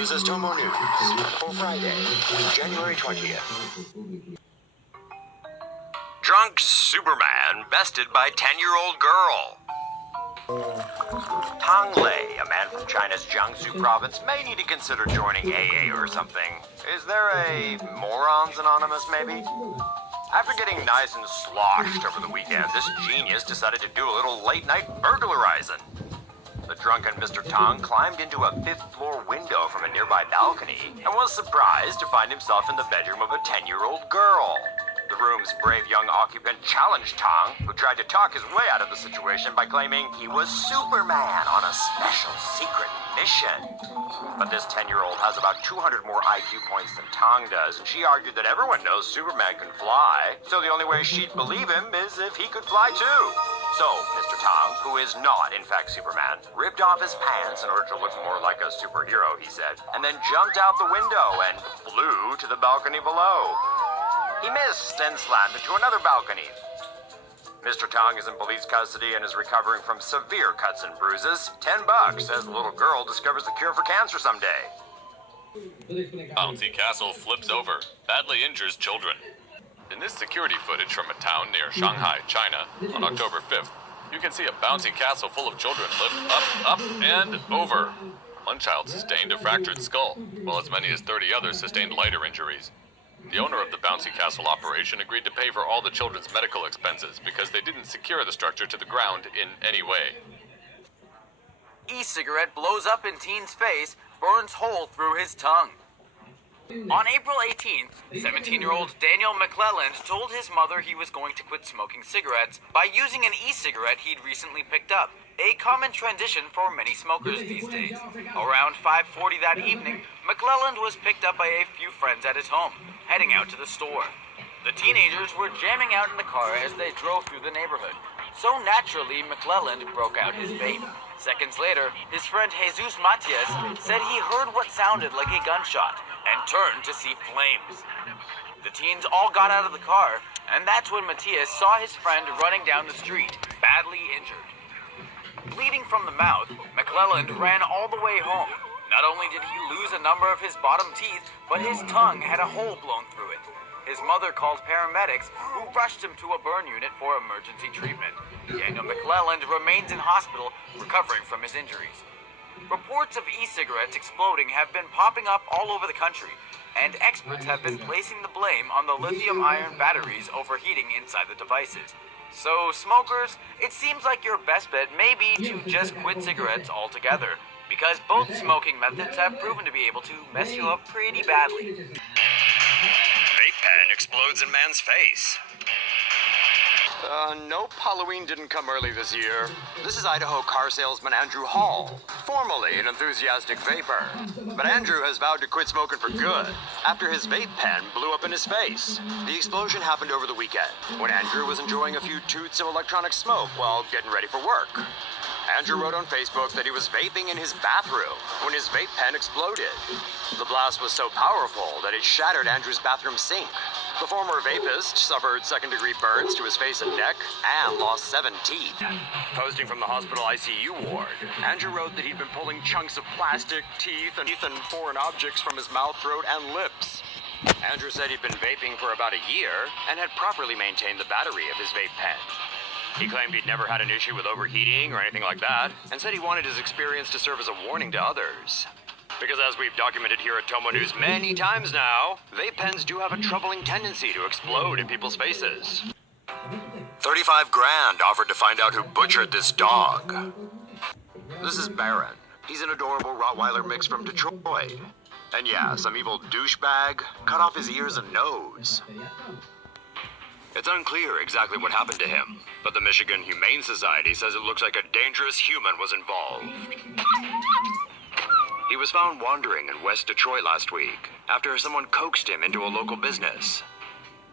This is Tomonews for Friday, January 20th. Drunk Superman bested by 10-year-old girl. Tang Lei, a man from China's Jiangsu province, may need to consider joining AA or something. Is there a Morons Anonymous, maybe? After getting nice and sloshed over the weekend, this genius decided to do a little late-night burglarizing. The drunken Mr. Tang climbed into a fifth-floor window from a nearby balcony and was surprised to find himself in the bedroom of a 10-year-old girl. The room's brave young occupant challenged Tang, who tried to talk his way out of the situation by claiming he was Superman on a special secret mission. But this 10-year-old has about 200 more IQ points than Tang does, and she argued that everyone knows Superman can fly, so the only way she'd believe him is if he could fly too. So, Mr. Tang, who is not, in fact, Superman, ripped off his pants in order to look more like a superhero, he said, and then jumped out the window and flew to the balcony below. He missed and slammed into another balcony. Mr. Tang is in police custody and is recovering from severe cuts and bruises. $10 as the little girl discovers the cure for cancer someday. Bouncy castle flips over, badly injures children. In this security footage from a town near Shanghai, China, on October 5th, you can see a bouncy castle full of children lift up, and over. One child sustained a fractured skull, while as many as 30 others sustained lighter injuries. The owner of the bouncy castle operation agreed to pay for all the children's medical expenses because they didn't secure the structure to the ground in any way. E-cigarette blows up in teen's face, burns hole through his tongue. On April 18th, 17-year-old Daniel McClelland told his mother he was going to quit smoking cigarettes by using an e-cigarette he'd recently picked up, a common transition for many smokers these days. Around 5:40 that evening, McClelland was picked up by a few friends at his home, heading out to the store. The teenagers were jamming out in the car as they drove through the neighborhood. So naturally, McClelland broke out his vape. Seconds later, his friend Jesus Matias said he heard what sounded like a gunshot and turned to see flames. The teens all got out of the car, and that's when Matias saw his friend running down the street, badly injured. Bleeding from the mouth, McClelland ran all the way home. Not only did he lose a number of his bottom teeth, but his tongue had a hole blown through it. His mother called paramedics, who rushed him to a burn unit for emergency treatment. Daniel McClelland remains in hospital, recovering from his injuries. Reports of e-cigarettes exploding have been popping up all over the country, and experts have been placing the blame on the lithium-ion batteries overheating inside the devices. So, smokers, it seems like your best bet may be to just quit cigarettes altogether, because both smoking methods have proven to be able to mess you up pretty badly. Vape pen explodes in man's face. Nope, Halloween didn't come early this year. This is Idaho car salesman Andrew Hall, formerly an enthusiastic vapor. But Andrew has vowed to quit smoking for good after his vape pen blew up in his face. The explosion happened over the weekend when Andrew was enjoying a few toots of electronic smoke while getting ready for work. Andrew wrote on Facebook that he was vaping in his bathroom when his vape pen exploded. The blast was so powerful that it shattered Andrew's bathroom sink. The former vapist suffered second-degree burns to his face and neck and lost 7 teeth. Posting from the hospital ICU ward, Andrew wrote that he'd been pulling chunks of plastic, teeth, and foreign objects from his mouth, throat, and lips. Andrew said he'd been vaping for about a year and had properly maintained the battery of his vape pen. He claimed he'd never had an issue with overheating or anything like that, and said he wanted his experience to serve as a warning to others. Because as we've documented here at Tomonews many times now, vape pens do have a troubling tendency to explode in people's faces. 35 grand offered to find out who butchered this dog. This is Baron. He's an adorable Rottweiler mix from Detroit. And yeah, some evil douchebag cut off his ears and nose. It's unclear exactly what happened to him, but the Michigan Humane Society says it looks like a dangerous human was involved. He was found wandering in West Detroit last week after someone coaxed him into a local business.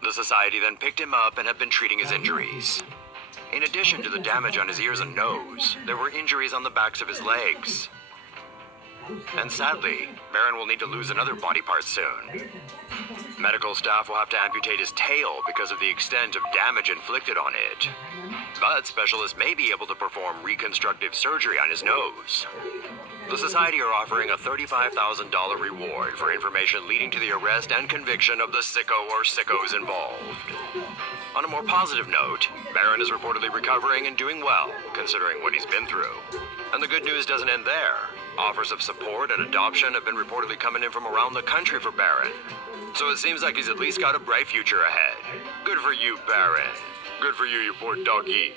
The society then picked him up and have been treating his injuries. In addition to the damage on his ears and nose, there were injuries on the backs of his legs. And sadly, Baron will need to lose another body part soon. Medical staff will have to amputate his tail because of the extent of damage inflicted on it. But specialists may be able to perform reconstructive surgery on his nose. The Society are offering a $35,000 reward for information leading to the arrest and conviction of the sicko or sickos involved. On a more positive note, Barron is reportedly recovering and doing well, considering what he's been through. And the good news doesn't end there. Offers of support and adoption have been reportedly coming in from around the country for Barron. So it seems like he's at least got a bright future ahead. Good for you, Barron. Good for you, you poor doggy.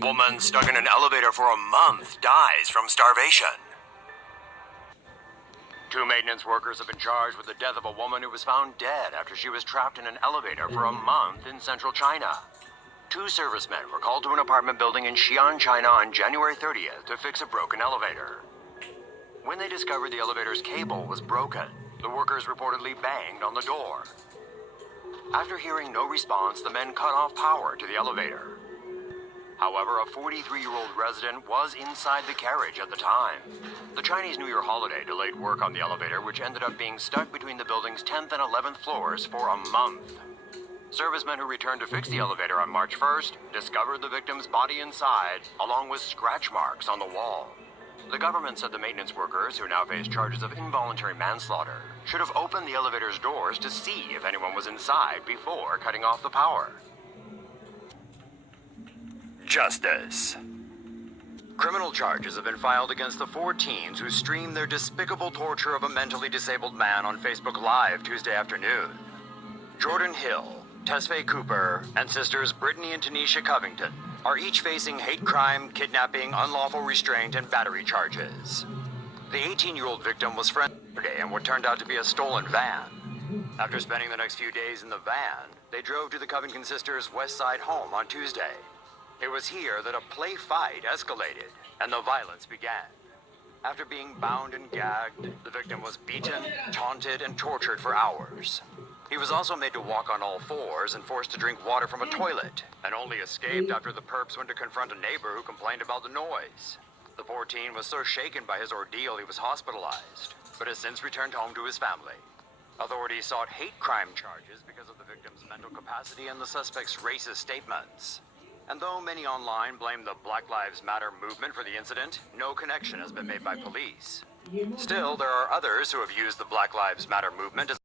Woman stuck in an elevator for a month dies from starvation. 2 maintenance workers have been charged with the death of a woman who was found dead after she was trapped in an elevator for a month in central China. 2 servicemen were called to an apartment building in Xi'an, China on January 30th to fix a broken elevator. When they discovered the elevator's cable was broken, the workers reportedly banged on the door. After hearing no response, the men cut off power to the elevator. However, a 43-year-old resident was inside the carriage at the time. The Chinese New Year holiday delayed work on the elevator, which ended up being stuck between the building's 10th and 11th floors for a month. Servicemen who returned to fix the elevator on March 1st discovered the victim's body inside, along with scratch marks on the wall. The government said the maintenance workers, who now face charges of involuntary manslaughter, should have opened the elevator's doors to see if anyone was inside before cutting off the power. Justice. Criminal charges have been filed against the 4 teens who streamed their despicable torture of a mentally disabled man on Facebook Live Tuesday afternoon. Jordan Hill, Tesfaye Cooper, and sisters Brittany and Tanisha Covington are each facing hate crime, kidnapping, unlawful restraint, and battery charges. The 18-year-old victim was friendly yesterday in what turned out to be a stolen van. After spending the next few days in the van, they drove to the Covington sisters' West Side home on Tuesday. It was here that a play fight escalated, and the violence began. After being bound and gagged, the victim was beaten, taunted, and tortured for hours. He was also made to walk on all fours and forced to drink water from a toilet, and only escaped after the perps went to confront a neighbor who complained about the noise. The poor teen was so shaken by his ordeal he was hospitalized, but has since returned home to his family. Authorities sought hate crime charges because of the victim's mental capacity and the suspect's racist statements. And though many online blame the Black Lives Matter movement for the incident, no connection has been made by police. Still, there are others who have used the Black Lives Matter movement as